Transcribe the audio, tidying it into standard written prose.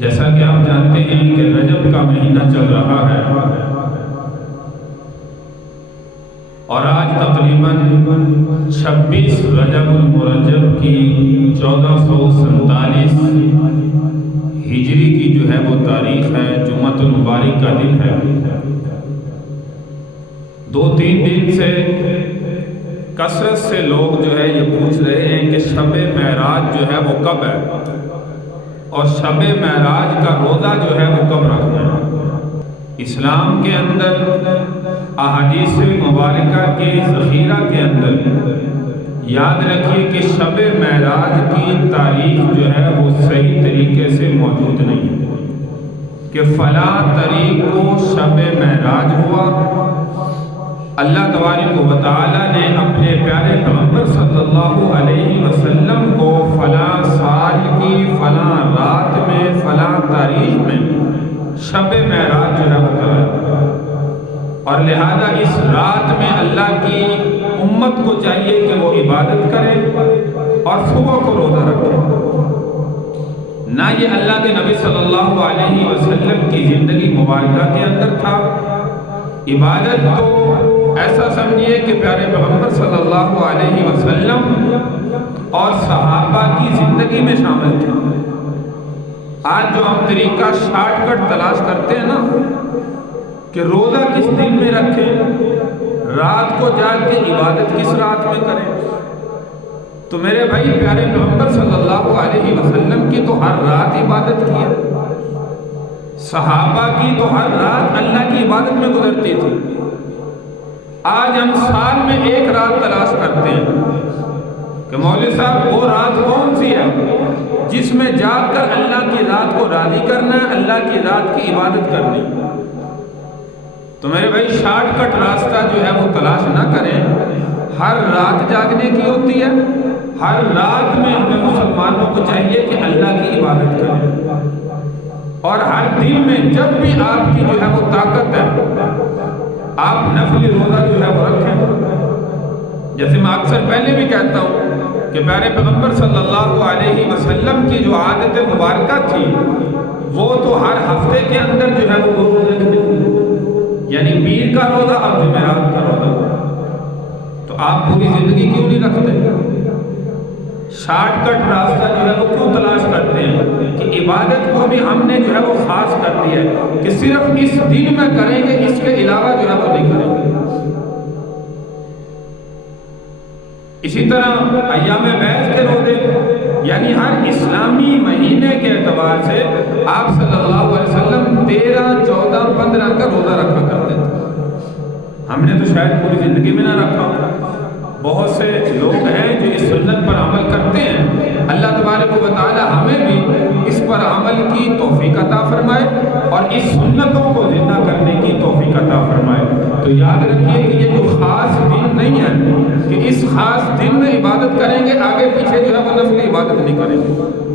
جیسا کہ آپ جانتے ہیں کہ رجب کا مہینہ چل رہا ہے اور آج تقریباً 26 رجب المرجب کی 1447 ہجری کی جو ہے وہ تاریخ ہے، جمعۃ المبارک کا دن ہے۔ 2-3 دن سے کثرت سے لوگ جو ہے یہ پوچھ رہے ہیں کہ شب معراج جو ہے وہ کب ہے اور شب معراج کا روزہ جو ہے وہ کب رکھنا ہے۔ اسلام کے اندر احادیث مبارکہ کے ذخیرہ کے اندر یاد رکھیے کہ شب معراج کی تاریخ جو ہے وہ صحیح طریقے سے موجود نہیں ہے کہ فلاں تاریخ کو شب معراج ہوا۔ اللہ تبارک و تعالیٰ نے اپنے پیارے پیغمبر صلی اللہ علیہ وسلم کو فلاں سال کی فلاں رات میں فلاں تاریخ میں شب معراج جو ہے بتایا، اور لہذا اس رات میں اللہ کی امت کو چاہیے کہ وہ عبادت کرے اور صبح کو روزہ رکھے۔ نہ یہ اللہ کے نبی صلی اللہ علیہ وسلم کی زندگی مبارکہ کے اندر تھا۔ عبادت تو ایسا سمجھیے کہ پیارے پیغمبر صلی اللہ علیہ وسلم اور صحابہ کی زندگی میں شامل تھے۔ آج جو ہم طریقہ شارٹ کٹ تلاش کرتے ہیں نا کہ روزہ کس دن میں رکھیں، رات کو جاگ کے عبادت کس رات میں کریں، تو میرے بھائی پیارے پیغمبر صلی اللہ علیہ وسلم کی تو ہر رات عبادت کی ہے، صحابہ کی تو ہر رات اللہ کی عبادت میں گزرتی تھی۔ آج ہم سال میں ایک رات تلاش کرتے ہیں کہ مولوی صاحب وہ رات کون سی ہے جس میں جاگ کر اللہ کی رات کو راضی کرنا ہے، اللہ کی رات کی عبادت کرنی۔ تو میرے بھائی شارٹ کٹ راستہ جو ہے وہ تلاش نہ کریں، ہر رات جاگنے کی ہوتی ہے، ہر رات میں ہمیں مسلمانوں کو چاہیے کہ اللہ کی عبادت کریں، اور ہر دن میں جب بھی آپ کی جو ہے وہ طاقت ہے آپ نفلی روزہ جو ہے وہ رکھیں۔ جیسے میں اکثر پہلے بھی کہتا ہوں کہ پیارے پیغمبر صلی اللہ علیہ وسلم کی جو عادت مبارکہ تھی وہ تو ہر ہفتے کے اندر جو ہے وہ روزے رکھتے تھے، یعنی پیر کا روزہ اور جمعرات کا روزہ۔ تو آپ پوری زندگی کیوں نہیں رکھتے؟ شارٹ کٹ راستہ جو ہے وہ کیوں تلاش کرتے ہیں کہ عبادت کو بھی ہم نے جو ہے وہ خاص کر دیا ہے کہ صرف اس دن میں کریں گے، اس کے علاوہ جو ہے وہ نہیں کریں گے۔ اسی طرح ایام بیض کے روزے، یعنی ہر اسلامی مہینے کے اعتبار سے آپ صلی اللہ علیہ وسلم 13، 14، 15 کا روزہ رکھا کرتے تھے۔ ہم نے تو شاید پوری زندگی میں نہ رکھا۔ بہت سے لوگ ہیں جو اس سنت پر عمل کرتے ہیں، اللہ تبارک و تعالی ہمیں بھی اس پر عمل کی توفیق عطا فرمائے اور اس سنتوں کو زندہ کرنے کی توفیق عطا فرمائے۔ تو یاد رکھیے کہ یہ جو خاص دن نہیں ہے کہ اس خاص دن میں عبادت کریں گے، آگے پیچھے جو ہے وہ نفلی عبادت نہیں کریں گے۔